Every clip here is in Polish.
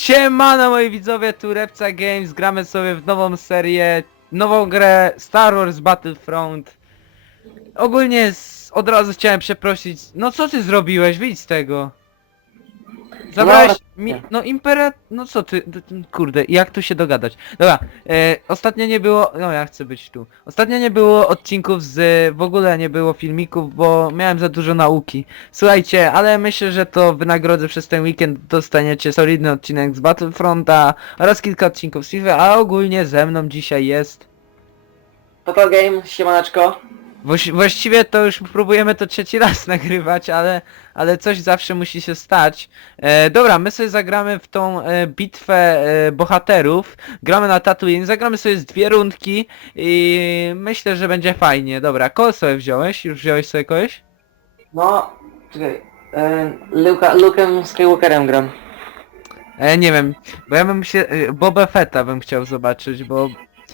Siemano moi widzowie, tu Repca Games, gramy sobie w nową serię, nową grę Star Wars Battlefront. Ogólnie z, od razu chciałem przeprosić, no co ty zrobiłeś, wyjdź z tego. Zabrałeś mi, no impera, no co ty, d- d- kurde, jak tu się dogadać. Dobra, e, ostatnio nie było, no ja chcę być tu. Ostatnio nie było odcinków z, w ogóle nie było filmików, bo miałem za dużo nauki. Słuchajcie, ale myślę, że to wynagrodzę przez ten weekend dostaniecie solidny odcinek z Battlefronta oraz kilka odcinków z FIFA, a ogólnie ze mną dzisiaj jest. Total Game, siemaneczko. Właś- Właściwie to już próbujemy to trzeci raz nagrywać, ale, ale coś zawsze musi się stać. E, dobra, my sobie zagramy w tą e, bitwę e, bohaterów. Gramy na Tatooine, zagramy sobie z dwie rundki i myślę, że będzie fajnie. Dobra, kogo sobie wziąłeś? Już wziąłeś sobie kogoś? No, czekaj. E, Luka, Luke'em Skywalkerem gram. E, nie wiem, bo ja bym się... E, Boba Fetta bym chciał zobaczyć, bo...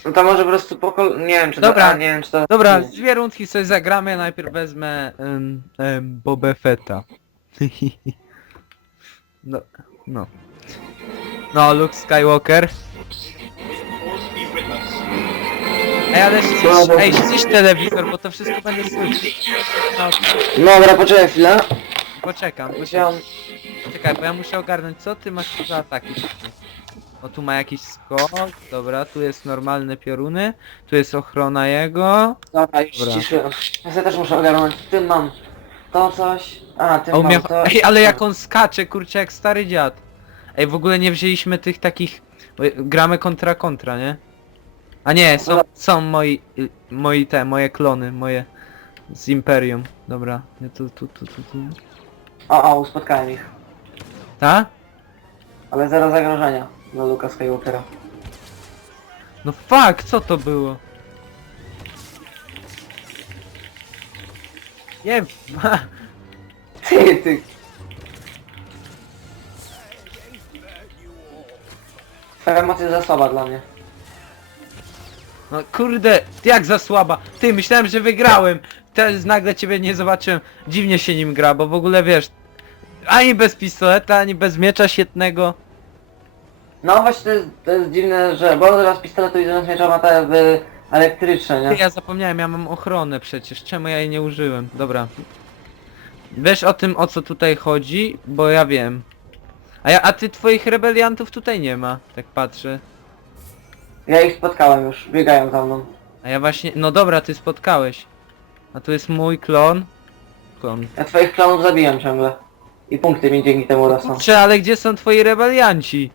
No to może po prostu po kol... Nie wiem czy Dobra. to... A, nie wiem czy to... Dobra, nie. dwie rundki sobie zagramy, najpierw wezmę um, um, Boba Fetta. no, no. No, Luke Skywalker. Ej, ale ścisz, ej, ścisz telewizor, bo to wszystko będę słyszeć. No, Dobra, poczekaj chwilę. poczekam, Musiałem... Czekaj, bo ja muszę ogarnąć, co ty masz tu za ataki. O, tu ma jakiś skok, dobra, tu jest normalne pioruny, tu jest ochrona jego. Dobra, już Dobra. Ja sobie też muszę ogarnąć. Tym mam to coś. A, tym O, mam to. Ej, ale jak on skacze, kurczę, jak stary dziad. Ej, w ogóle nie wzięliśmy tych takich... bo Gramy kontra kontra, nie? A nie, są, są moi... y, Moi te, moje klony, moje... Z Imperium. Dobra, ja tu, tu, tu, tu, tu. O, o, spotkałem ich. Ta? Ale zero zagrożenia dla Luka Skywalkera. No fuck, co to było? Nie, Ty, ty. Twoja moc jest za słaba dla mnie. No kurde, jak za słaba. Ty, myślałem, że wygrałem. Teraz nagle ciebie nie zobaczyłem. Dziwnie się nim gra, bo w ogóle wiesz... Ani bez pistoleta, ani bez miecza świetnego. No właśnie to jest, to jest dziwne, że... Bo teraz pistoletu i zamiast miecza ma te y, elektryczne, Ty, nie? ja zapomniałem, ja mam ochronę przecież. Czemu ja jej nie użyłem? Dobra. Wiesz o tym, o co tutaj chodzi? Bo ja wiem. A, ja, a ty twoich rebeliantów tutaj nie ma, tak patrzę. Ja ich spotkałem już, biegają za mną. A ja właśnie... No dobra, ty spotkałeś. A tu jest mój klon. Klon. Ja twoich klonów zabijam ciągle. I punkty mi dzięki temu rosną. Kurczę, ale gdzie są twoi rebelianci?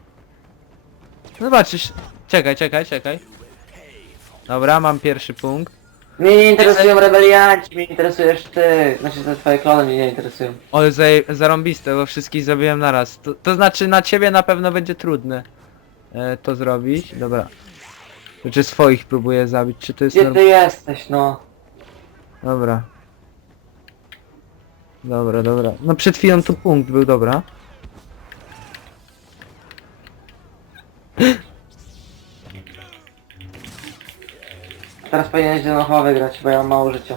Zobaczysz. Czekaj, czekaj, czekaj. Dobra, mam pierwszy punkt. Mnie nie interesują rebelianci, mnie interesujesz ty. Znaczy te twoje klony mnie nie interesują. Ale zaje- zarąbiste, bo wszystkich zabiłem naraz. To, to znaczy na ciebie na pewno będzie trudne e, to zrobić. Dobra. Czy swoich próbuję zabić, czy to jest Gdzie norm... ty jesteś, no? Dobra. Dobra, dobra. No przed chwilą tu punkt był, dobra. Teraz powinieneś chyba wygrać, bo ja mam mało życia.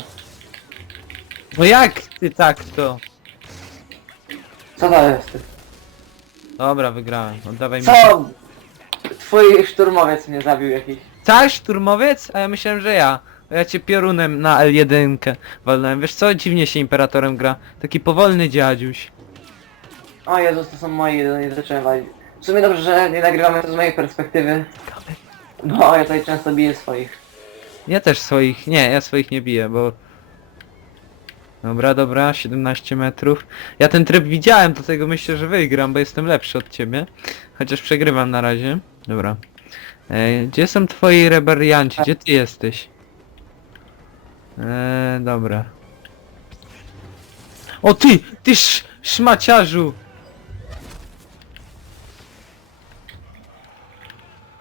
No jak ty tak to? Co to jest ty? Dobra, wygrałem. Oddawaj mi. Co? Twój szturmowiec mnie zabił jakiś. Tak, szturmowiec? A ja myślałem, że ja. A ja cię piorunem na L1 walnąłem. Wiesz co? Dziwnie się Imperatorem gra. Taki powolny dziadziuś. O Jezus, to są moi, nie zacząłem walić. W sumie dobrze, że nie nagrywamy to z mojej perspektywy. Bo ja tutaj często biję swoich. Ja też swoich... Nie, ja swoich nie biję, bo... Dobra, dobra, 17 metrów. Ja ten tryb widziałem, dlatego myślę, że wygram, bo jestem lepszy od ciebie. Chociaż przegrywam na razie. Dobra. E, gdzie są twoi rebelianci? Gdzie ty jesteś? E, dobra. O ty! Ty sz, szmaciarzu!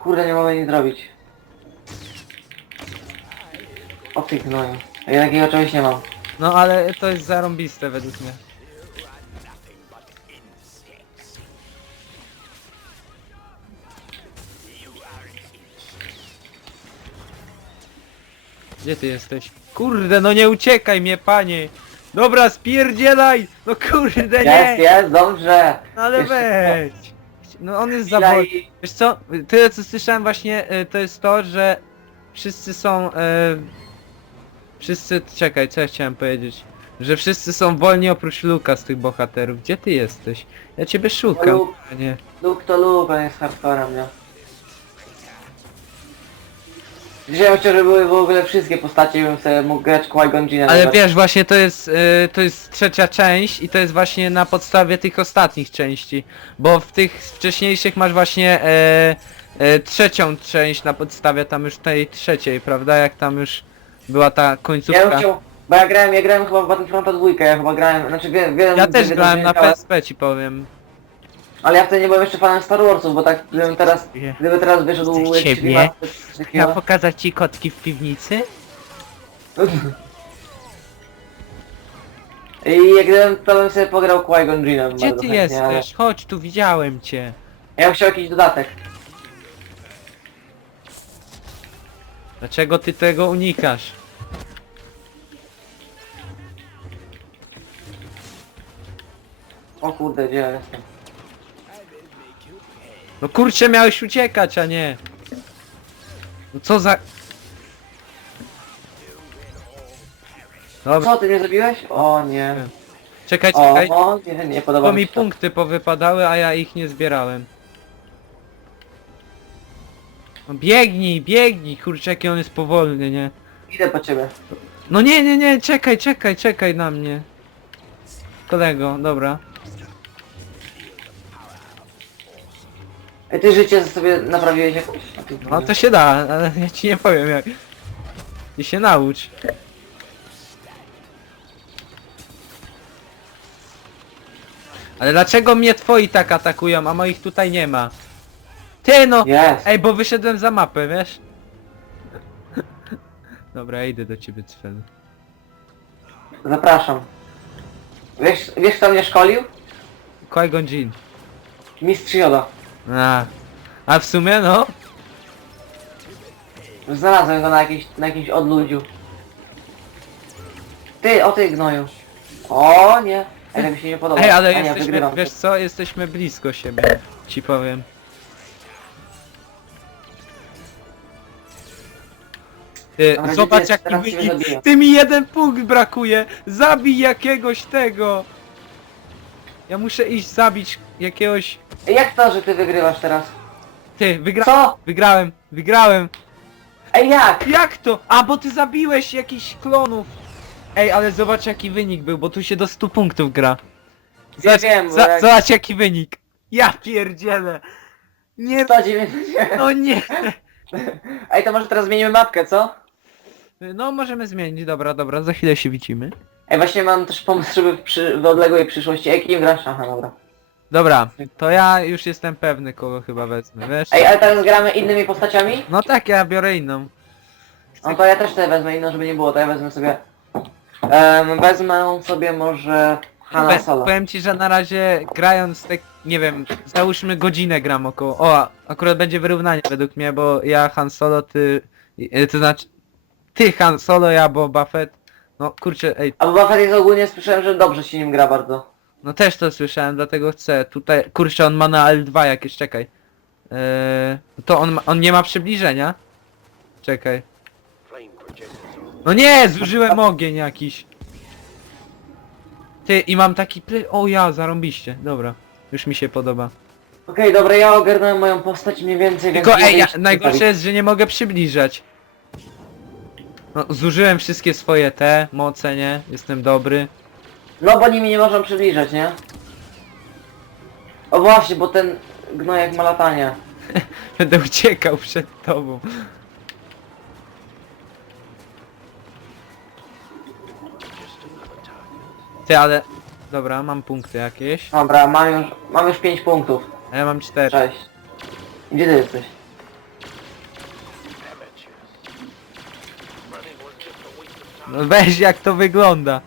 Kurde, nie mogę nic zrobić. O ty gnoju. Ja takiego czegoś nie mam. No ale to jest zarąbiste według mnie. Gdzie ty jesteś? Kurde, no nie uciekaj mnie, panie! Dobra, spierdzielaj! No kurde, Jest, nie! jest, dobrze. No ale Jeszcze- weź! No on jest za wolny. i- Wiesz co, tyle co słyszałem właśnie, y, to jest to, że wszyscy są... y, Wszyscy... Czekaj, co ja chciałem powiedzieć? Że wszyscy są wolni oprócz Luka z tych bohaterów. Gdzie ty jesteś? Ja ciebie szukam. Luke. a Nie. Luke to Luke, on jest hardcorem, nie? Dzisiaj chciał, żeby były w ogóle wszystkie postacie, bym sobie mógł grać Qui-Gon Jinn'a. Ale wiesz, właśnie to jest, y, to jest trzecia część i to jest właśnie na podstawie tych ostatnich części. Bo w tych wcześniejszych masz właśnie e, e, trzecią część na podstawie tam już tej trzeciej, prawda? Jak tam już była ta Ja bym końcówka. chciał, bo ja grałem, ja grałem chyba w Battlefronta 2, ja chyba grałem, znaczy wiem, wiem Ja też grałem na PSP ci powiem. Ale ja wtedy nie byłem jeszcze fanem Star Warsów, bo tak gdybym teraz, gdyby teraz wyszedł ciebie? coś takiego- pokazać ci kotki w piwnicy? I jak gdybym, to bym sobie pograł Qui-Gon Jinn'em Gdzie bardzo ty chętnie, ale jesteś? Chodź, tu widziałem cię. Ja bym chciał jakiś dodatek. Dlaczego ty tego unikasz? O kurde, gdzie ja jestem? No kurczę, miałeś uciekać, a nie. No co za... Dobra, Co, ty mnie zabiłeś? O nie. czekaj, O, czekaj. o nie, nie podoba Bo mi mi się to. punkty powypadały, a ja ich nie zbierałem. No biegnij, biegnij, kurczę, jaki on jest powolny, nie? Idę po ciebie. No nie, nie, nie, czekaj, czekaj, czekaj na mnie. Kolego, dobra. Ej, ty życie sobie naprawiłeś jakoś? Ty No to się da, ale ja ci nie powiem jak. I się naucz. Ale dlaczego mnie twoi tak atakują, a moich tutaj nie ma? Ty no! Jest. Ej, bo wyszedłem za mapę, wiesz? Dobra, ja idę do ciebie, Cfel. Zapraszam. Wiesz, wiesz kto mnie szkolił? Qui-Gon Jinn. Mistrz Yoda. A. A w sumie no? Znalazłem go na, jakiejś, na jakimś odludziu. Ty, o ty gnoju. O nie. Ej, tak mi się nie podoba. Ej, ale A nie, jesteśmy, wygrywam. wiesz co, jesteśmy blisko siebie, ci powiem. Ty, Dobra, zobacz gdzie jaki teraz cię wynik, zabiję. ty mi jeden punkt brakuje, zabij jakiegoś tego. Ja muszę iść zabić jakiegoś, jak to, że ty wygrywasz teraz? ty, wygra... Co? wygrałem, wygrałem. Ej, jak? Jak to? A, bo ty zabiłeś jakichś klonów. Ej, ale zobacz jaki wynik był, bo tu się do 100 punktów gra. Zobacz, wiem, bo za, jak- zobacz jaki wynik. Ja pierdzielę. Nie, 190. no nie. Ej, to może teraz zmienimy mapkę, co? No możemy zmienić, dobra, dobra, za chwilę się widzimy. Ej, właśnie mam też pomysł, żeby w, przy, w odległej przyszłości... Ej, kim grasz? Aha, dobra. Dobra, to ja już jestem pewny kogo chyba wezmę, wiesz? Ej, ale teraz gramy innymi postaciami? No tak, ja biorę inną. No to ja też sobie wezmę inną, żeby nie było, to ja wezmę sobie... Wezmę sobie może... Hanna Pe- Solo. powiem ci, że na razie grając tak, nie wiem, załóżmy godzinę gram około. O, akurat będzie wyrównanie według mnie, bo ja Han Solo, ty... y, To znaczy... Ty Han Solo, ja Boba Fett. No kurczę, ej, A Boba Fett jest ogólnie, słyszałem, że dobrze się nim gra bardzo. No też to słyszałem, dlatego chcę. Tutaj, kurczę, on ma na L2 jakieś, czekaj. Eee, to on, ma, on nie ma przybliżenia? Czekaj. No nie, zużyłem ogień jakiś. Ty, i mam taki ply... O ja, zarąbiście. Dobra, już mi się podoba. Okej, dobra, ja ogarnąłem moją postać mniej więcej, Tylko więc mogę ej, ja, iść najgorsze jest, że nie mogę przybliżać. No, zużyłem wszystkie swoje te moce, nie? Jestem dobry. No bo nimi nie można przybliżać, nie? O właśnie, bo ten gnojek ma latanie. Będę uciekał przed tobą. Ty, ale... Dobra, mam punkty jakieś. Dobra, mam już, mam już 5 punktów. A ja mam 4. Cześć. Gdzie ty jesteś? No weź jak to wygląda.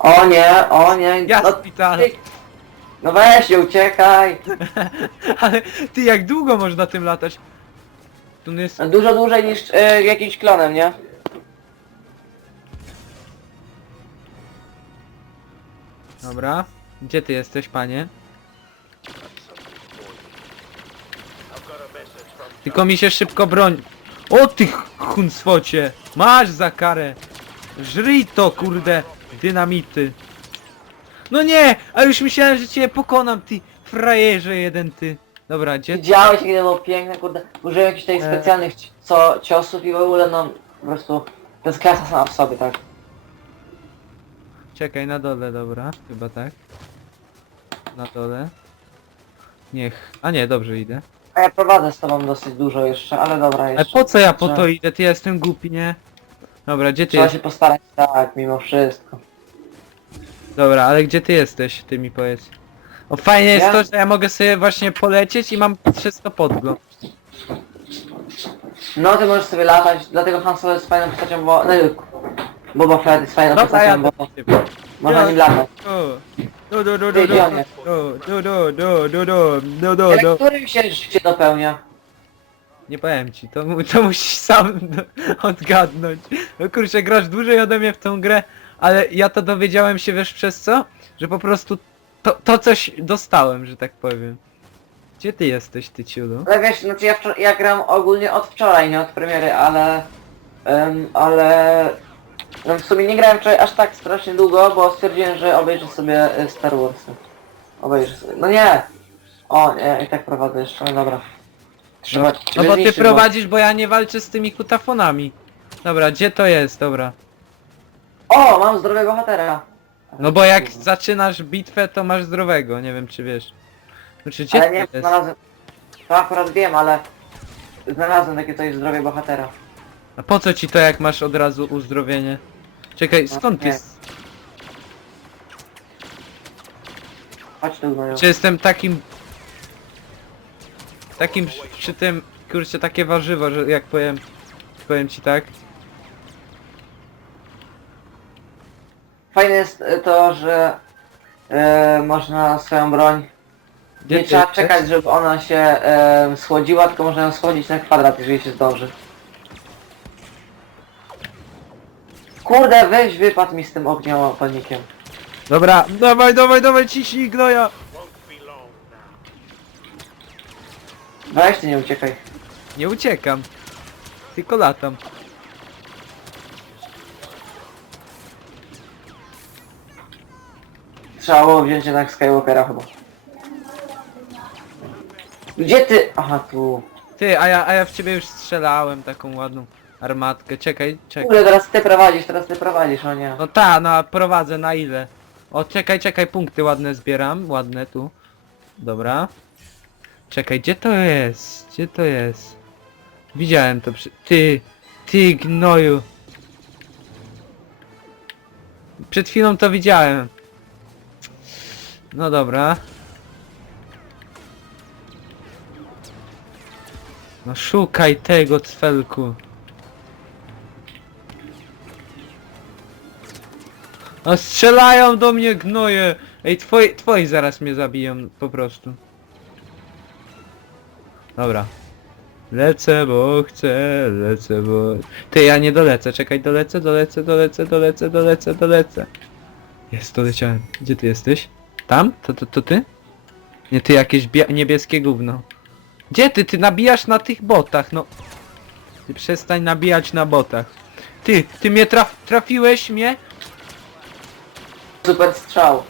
O nie, o nie. Ja no, ty- No weź się, uciekaj. Ale ty jak długo można tym latać? Tu jest... No dużo dłużej niż y, jakimś klonem, nie? Dobra. Gdzie ty jesteś, panie? Tylko mi się szybko broń. O ty ch- Masz za karę! Żryj to, kurde! Dynamity. No nie! A już myślałem, że cię pokonam, ty frajerze jeden ty. Dobra, gdzie? Widziałeś, jak to było piękne, kurde. Użyłem jakichś tych E. specjalnych ci- co, ciosów i w ogóle no po prostu to jest klasa sama w sobie, tak. Czekaj, na dole, dobra. Chyba tak. Na dole. Niech. A nie, dobrze idę. A ja prowadzę z tobą dosyć dużo jeszcze, ale dobra Ale jeszcze. po co ja po to idę? Ty ja jestem głupi, nie? Dobra, gdzie ty Trzeba jesteś? się postarać tak, mimo wszystko. Dobra, ale gdzie ty jesteś? Ty mi powiedz. O fajnie jest Ja- to, że ja mogę sobie właśnie polecieć i mam przez to podgląd. No ty możesz sobie latać, dlatego Han Solo jest fajną postacią, bo... No, Boba Fett jest fajną Dobra, ja postacią, bo można nim latać. Do, do, do, Ty, do, gdzie on do, jest? do, do, do, do, do, do, do, Ale do. którym się życie dopełnia? Nie powiem ci, to, mu- to musisz sam odgadnąć. No kurczę, grasz dłużej ode mnie w tą grę, ale ja to dowiedziałem się wiesz przez co? Że po prostu to, to coś dostałem, że tak powiem. Gdzie ty jesteś, ty ciulu? Ale wiesz, znaczy ja, wczor- ja gram ogólnie od wczoraj, nie od premiery, ale... em, ale... No w sumie nie grałem wczoraj aż tak strasznie długo, bo stwierdziłem, że obejrzę sobie e, Star Wars. Obejrzę sobie. No nie! O, nie, i tak prowadzę jeszcze, no dobra. Trzeba No ciebie bo ty zniszczyć, prowadzisz, bo ja nie walczę z tymi kutafonami. Dobra, gdzie to jest? Dobra. O, mam zdrowego bohatera. No bo jak zaczynasz bitwę, to masz zdrowego, nie wiem czy wiesz. Znaczy, Ale nie, to jest? znalazłem... To akurat wiem, ale... Znalazłem takie coś zdrowie bohatera. A po co ci to jak masz od razu uzdrowienie? Czekaj, No, skąd nie. jest? Chodź tu, gnoju. Czy jestem takim... Takim przy- przy tym, kurczę, takie warzywo, że jak powiem... Powiem ci tak? Fajne jest e, to, że e, można swoją broń nie trzeba czekać, żeby ona się e, schłodziła, tylko można ją schłodzić na kwadrat, jeżeli się zdąży. Kurde, weź wypadł mi z tym ogniopalnikiem. Dobra, dawaj, dawaj, dawaj, ciśnij gnoja! Weź ty nie uciekaj. Nie uciekam. Tylko latam. Trzeba było wziąć jednak Skywalkera chyba. Gdzie ty? Aha, tu. Ty, a ja, a ja w ciebie już strzelałem taką ładną armatkę. Czekaj, czekaj. Kurde, teraz ty prowadzisz, teraz ty prowadzisz, o nie. No ta, no a prowadzę na ile? O, czekaj, czekaj, punkty ładne zbieram, ładne tu. Dobra. Czekaj, gdzie to jest? Gdzie to jest? Widziałem to przy... Ty, ty gnoju. Przed chwilą to widziałem. No dobra. No szukaj tego cfelku. No strzelają do mnie gnoje! Ej, twoi, twoi zaraz mnie zabiją po prostu. Dobra. Lecę, bo chcę, lecę, bo... Ty, ja nie dolecę, czekaj, dolecę, dolecę, dolecę, dolecę, dolecę, dolecę. Jest, doleciałem. Gdzie ty jesteś? Tam? To, to, to ty? Nie, ty jakieś bia- niebieskie gówno. Gdzie ty? Ty nabijasz na tych botach, no. Ty przestań nabijać na botach. Ty, ty mnie traf trafiłeś mnie? Super strzał.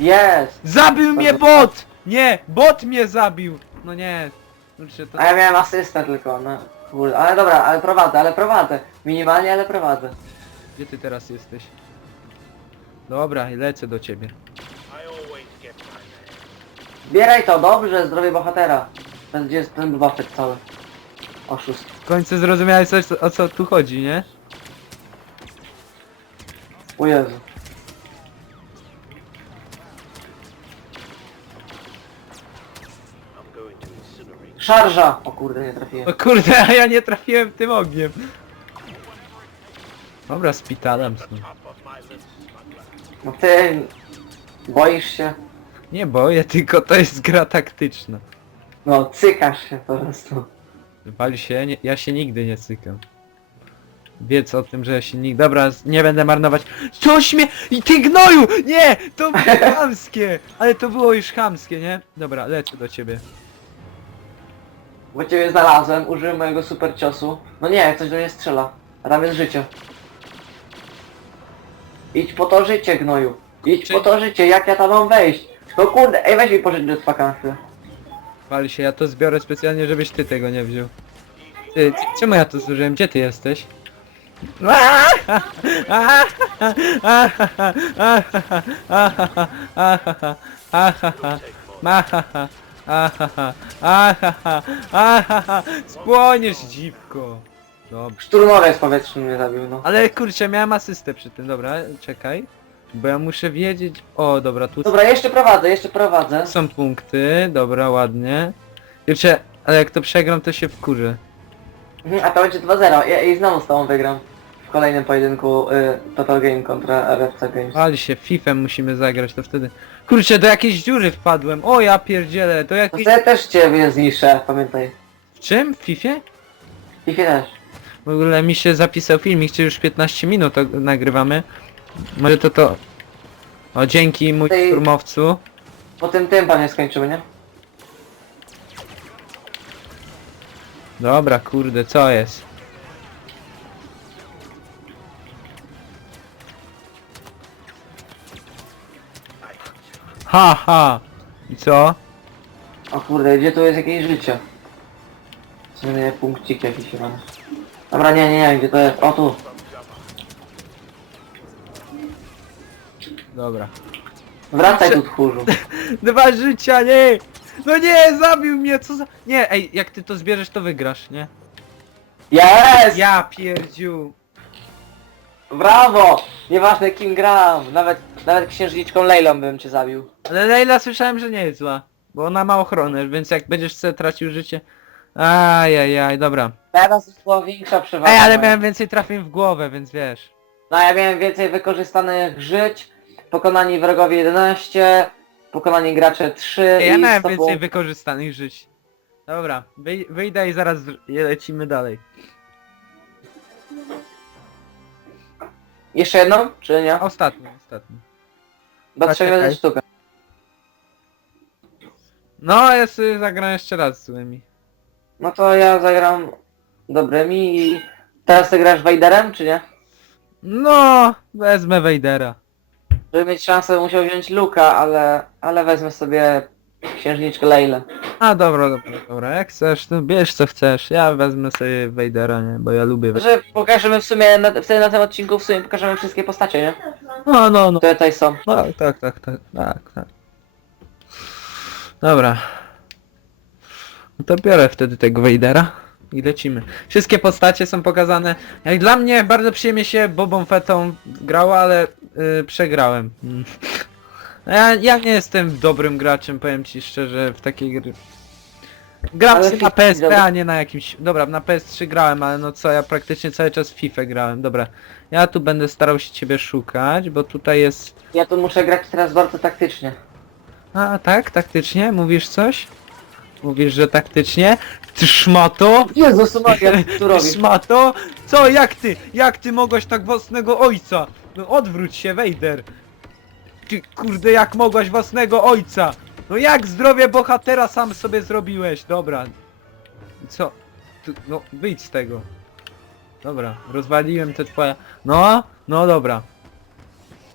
Jest! Zabił mnie bot! Nie, bot mnie zabił! No nie. Kurczę, to... A ja miałem asystę tylko, no. Kurde, ale dobra, ale prowadzę, ale prowadzę. Minimalnie, ale prowadzę. Gdzie ty teraz jesteś? Dobra, i lecę do ciebie. Bieraj to, dobrze, zdrowie bohatera. Ten, gdzie jest ten buffer cały. Oszust. W końcu zrozumiałeś coś, o co tu chodzi, nie? O Jezu. Szarża! O kurde, nie trafiłem. O kurde, a ja nie trafiłem tym ogniem. Dobra, spitalam stąd. No ty... Boisz się? Nie boję, tylko to jest gra taktyczna. No, cykasz się po prostu. Wal się, nie, ja się nigdy nie cykam. wiedz o tym, że silnik... Dobra, z- nie będę marnować. Coś mnie... I ty gnoju! Nie! To było chamskie! Ale to było już chamskie, nie? Dobra, lecę do ciebie. Bo ciebie znalazłem, użyłem mojego super ciosu. No nie, coś do mnie strzela. A tam jest życie. Idź po to życie, gnoju. Idź Czy- po to życie, jak ja tam mam wejść? No kurde, ej weź mi jetpacka na chwilę. Wali się, ja to zbiorę specjalnie, żebyś ty tego nie wziął. Ty, c- czemu ja to zużyłem? Gdzie ty jesteś? Spłoniesz dziwko. Dobrze. Szturmowiec powietrzny mnie zabił, no. Ale kurczę, miałem asystę przy tym, dobra, czekaj. Bo ja muszę wiedzieć... O, dobra, tu Dobra, jeszcze prowadzę, jeszcze prowadzę. są punkty, dobra, ładnie. Kurczę, ale jak to przegram, to się wkurzę. Mhm, A to będzie 2-0 I, i znowu z tobą wygram. W kolejnym pojedynku y, Total Game kontra RFC Games. Wali się, FIFA musimy zagrać, to wtedy... Kurczę, do jakiejś dziury wpadłem. O, ja pierdzielę, do To jakiejś... ja też ciebie zniszczę, pamiętaj. W czym? W FIFA? I też. W ogóle mi się zapisał filmik, czy już 15 minut to nagrywamy. Może to to... O, dzięki mój Tej- szturmowcu. Po tym tym panie skończymy, nie? Dobra, kurde, co jest? Ha, ha! I co? O kurde, gdzie tu jest jakieś życie? Zmienię punkcik jakiś chyba. Dobra, nie, nie, nie, gdzie to jest? O tu. Dobra. Wracaj tu tchórzu. Dwa życia, nie! No nie, zabił mnie, co za... Nie, ej, jak ty to zbierzesz, to wygrasz, nie? Jest! Ja pierdziu. Brawo! Nieważne kim gram. Nawet, nawet księżniczką Lejlą bym cię zabił. Ale Leila słyszałem, że nie jest zła. Bo ona ma ochronę, więc jak będziesz sobie tracił życie... Ajajaj, dobra. Teraz już była większa przewaga. Ej, ale moja. miałem więcej trafień w głowę, więc wiesz. No ja miałem więcej wykorzystanych żyć, pokonani wrogowie 11, pokonani gracze 3 Ja i miałem 100 więcej punktów. wykorzystanych żyć. Dobra, wyj wyjdę i zaraz w- lecimy dalej. Jeszcze jedną? Czy nie? Ostatni, ostatni. Do a czekaj. sztukę. No, ja sobie zagram jeszcze raz z złymi. No to ja zagram dobrymi i... Teraz ty grasz Wejderem, czy nie? No, wezmę Wejdera. Żeby mieć szansę musiał wziąć Luka, ale... ale wezmę sobie księżniczkę Lejlę. A dobra, dobra, dobra, jak chcesz, to bierz co chcesz. Ja wezmę sobie Wejdera, nie, bo ja lubię Wejdera. Że pokażemy w sumie, na, wtedy na tym odcinku w sumie pokażemy wszystkie postacie, nie? No, no, no. Które tutaj są. Tak, tak, tak, tak, tak, tak. Dobra. No to biorę wtedy tego Wejdera i lecimy. Wszystkie postacie są pokazane. Jak dla mnie bardzo przyjemnie się Bobą Fettą grało, ale yy, przegrałem. Mm. Ja, ja nie jestem dobrym graczem, powiem ci szczerze, w takiej gry. Gram Ale sobie na FIFA PSP, a nie na jakimś... Dobra, na PS3 grałem, ale no co, ja praktycznie cały czas w FIFA grałem. Dobra, ja tu będę starał się ciebie szukać, bo tutaj jest... Ja tu muszę grać teraz bardzo taktycznie. A, tak? Taktycznie? Mówisz coś? Mówisz, że taktycznie? Ty szmato? Jezus Maria, co tu robisz? szmato? Co? Jak ty? Jak ty mogłaś tak własnego ojca? No odwróć się, Wejder. Ty kurde, jak mogłaś własnego ojca? No jak zdrowie bohatera sam sobie zrobiłeś? Dobra. Co? Ty, no wyjdź z tego. Dobra, rozwaliłem te twoje... No, no dobra.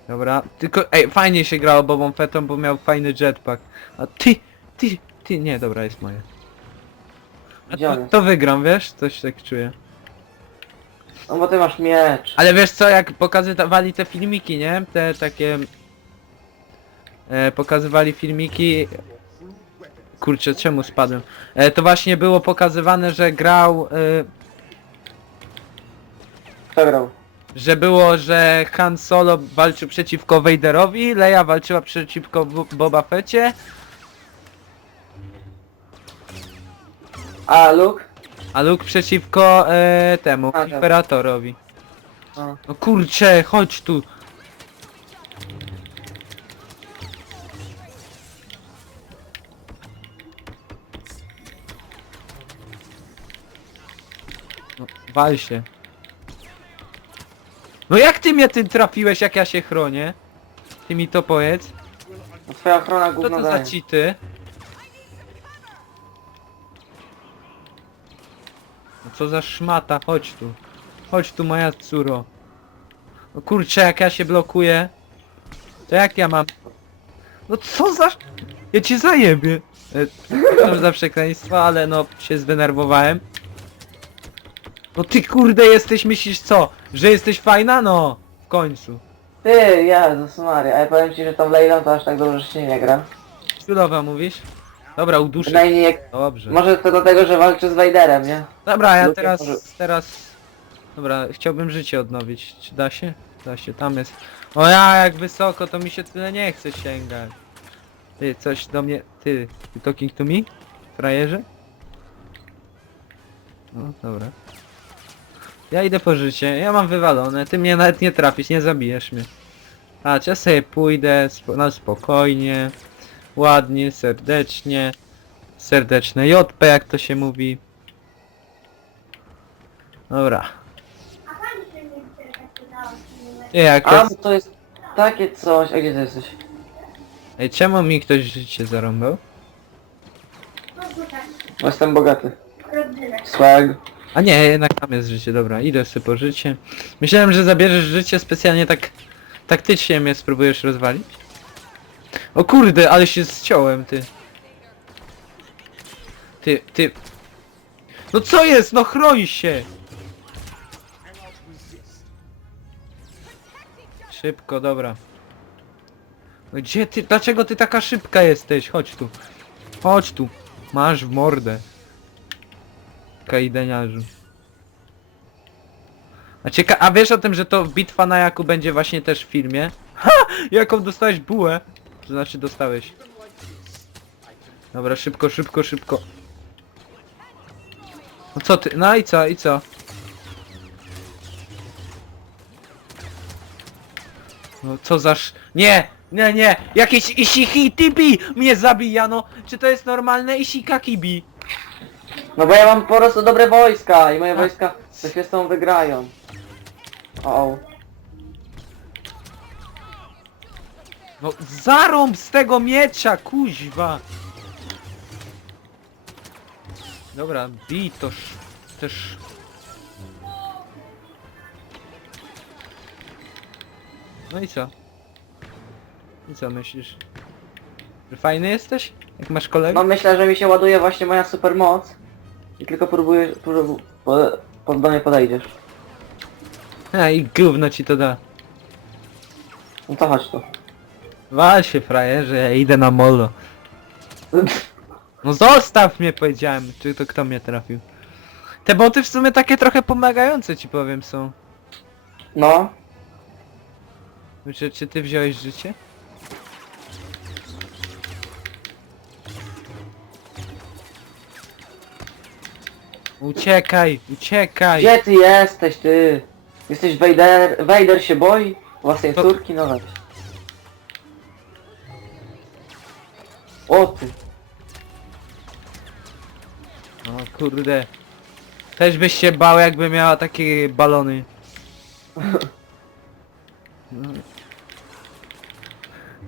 Dobra, tylko, ej, fajnie się grało Bobą Fettą, bo miał fajny jetpack. A ty, ty, ty, nie, dobra, jest moje. A to, to wygram, wiesz? Coś tak czuję. No bo ty masz miecz. Ale wiesz co, jak pokazywali te filmiki, nie? Te takie... E, pokazywali filmiki... Kurczę, czemu spadłem? E, to właśnie było pokazywane, że grał... E, Kto grał? że było, że Han Solo walczył przeciwko Vaderowi, Leia walczyła przeciwko Bo- Boba Fecie, A, Luke? a Luke przeciwko e, temu, A, tak. Imperatorowi. A. No kurczę, chodź tu. No, wal się. No jak ty mnie tym trafiłeś, jak ja się chronię? Ty mi to powiedz. No twoja ochrona Co gówno to za daje. cheaty? Co za szmata, chodź tu. Chodź tu moja córo. No kurczę, jak ja się blokuję. To jak ja mam... No co za... Ja cię zajebię. E, To za przekleństwo, ale no się zdenerwowałem. No ty kurde jesteś, myślisz co? Że jesteś fajna? No, w końcu. Ty, Jezus Maria, a ja powiem ci, że tą Leilą to aż tak dobrze się nie gra. Cudowa mówisz? Dobra, uduszę. Przynajmniej jak... Dobrze. Może to dlatego, że walczy z Wejderem, nie? Dobra, ja teraz, może- teraz... Dobra, chciałbym życie odnowić. Czy da się? Da się, tam jest. O ja, jak wysoko, to mi się tyle nie chce sięgać. Ty, coś do mnie... Ty, you talking to me? Frajerze? No, dobra. Ja idę po życie, ja mam wywalone, ty mnie nawet nie trafisz, nie zabijesz mnie. A, ja sobie pójdę, spo, na spokojnie, ładnie, serdecznie, serdeczne JP, jak to się mówi. Dobra. Nie, jak A, jest... bo to jest takie coś. A gdzie ty jesteś? Ej, czemu mi ktoś życie zarąbał? Bo jestem bogaty. Swag. A nie, jednak tam jest życie, dobra, idę sobie po życie. Myślałem, że zabierzesz życie specjalnie tak taktycznie mnie spróbujesz rozwalić. O kurde, ale się zciąłem, ty. Ty, ty. No co jest? No chroń się! Szybko, dobra. No gdzie ty? Dlaczego ty taka szybka jesteś? Chodź tu. Chodź tu. Masz w mordę. Kajdeniarzu. A cieka a wiesz o tym, że to bitwa na Jaku będzie właśnie też w filmie? Ha! Jaką dostałeś bułę? To znaczy dostałeś. Dobra, szybko, szybko, szybko. No co ty? No i co, i co? No co za sz... Nie! Nie, nie! Jakieś Ishiki Tibi mnie zabijano! Czy to jest normalne Ishikaki bi? No bo ja mam po prostu dobre wojska i moje wojska ze się z tą wygrają. O, o. No zarąb z tego miecza, kuźwa! Dobra, bij to sz... też... No i co? I co myślisz? Że fajny jesteś? Jak masz kolegę? No myślę, że mi się ładuje właśnie moja super moc. I tylko próbuję, próbuję po, po, do mnie podejdziesz. A i gówno ci to da. No to chodź tu. Wal się frajerze, ja idę na molo. No zostaw mnie powiedziałem, czy to kto mnie trafił. Te boty w sumie takie trochę pomagające ci powiem są. No. Czy, czy ty wziąłeś życie? Uciekaj, uciekaj! Gdzie ty jesteś, ty? Jesteś Wejder... Wejder się boi? Własnej To- córki? No weź. O ty. O kurde. Też byś się bał jakby miała takie balony. No,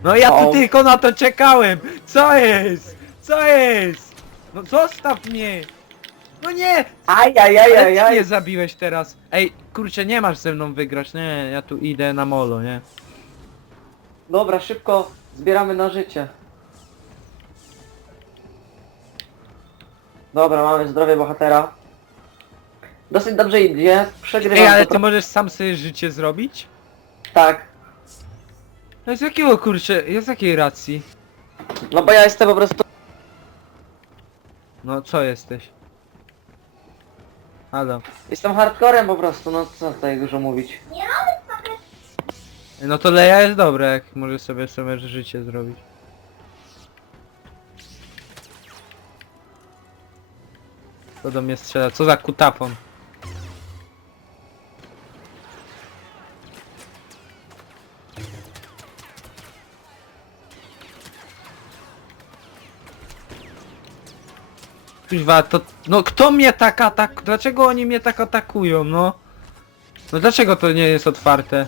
no ja tu O. tylko na to czekałem! Co jest? Co jest? No zostaw mnie! No nie! Ale ty mnie zabiłeś teraz. Ej, kurczę, nie masz ze mną wygrać. Nie, ja tu idę na molo, nie? Dobra, szybko zbieramy na życie. Dobra, mamy zdrowie bohatera. Dosyć dobrze idzie, przegrywam Ej, ale to ty możesz sam sobie życie zrobić? Tak. No z jakiego kurczę, z jakiej racji? No bo ja jestem po prostu... No co jesteś? Halo. Jestem hardcorem po prostu, no co tutaj dużo mówić. No to Leja jest dobra, jak może sobie sobie życie zrobić. Co do mnie strzela? Co za kutafon? Kuźwa, to... No kto mnie tak atak... Dlaczego oni mnie tak atakują, no? No dlaczego to nie jest otwarte?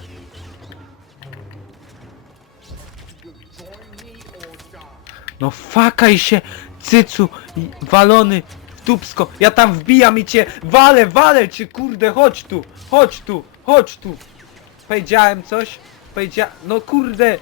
No fakaj się, cycu, walony, w dupsko, ja tam wbijam i cię, walę, walę cię, kurde, chodź tu, chodź tu, chodź tu. Powiedziałem coś? Powiedzia... No kurde.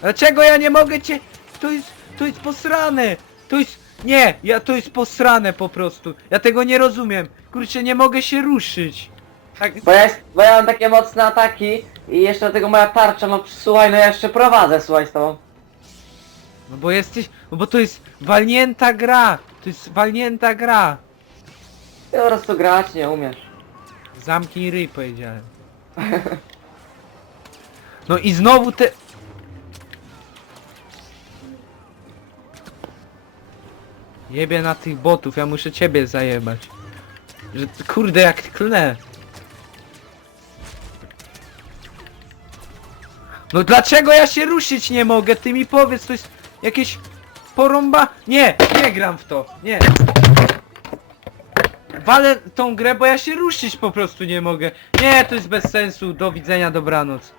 Dlaczego ja nie mogę cię... To jest... To jest posrane. To jest... Nie, ja to jest posrane po prostu. Ja tego nie rozumiem. Kurczę, nie mogę się ruszyć. Tak... Bo ja, bo ja mam takie mocne ataki i jeszcze do tego moja tarcza, no słuchaj, no ja jeszcze prowadzę, słuchaj z tobą. No bo jesteś... No bo to jest walnięta gra. To jest walnięta gra. Ty po prostu grać nie umiesz. Zamknij ryj, powiedziałem. No i znowu te... Jebie na tych botów, ja muszę ciebie zajebać. Że, kurde, jak klnę. No dlaczego ja się ruszyć nie mogę? Ty mi powiedz, to jest jakieś porąba... Nie, nie gram w to, nie. Walę tą grę, bo ja się ruszyć po prostu nie mogę. Nie, to jest bez sensu. Do widzenia, dobranoc.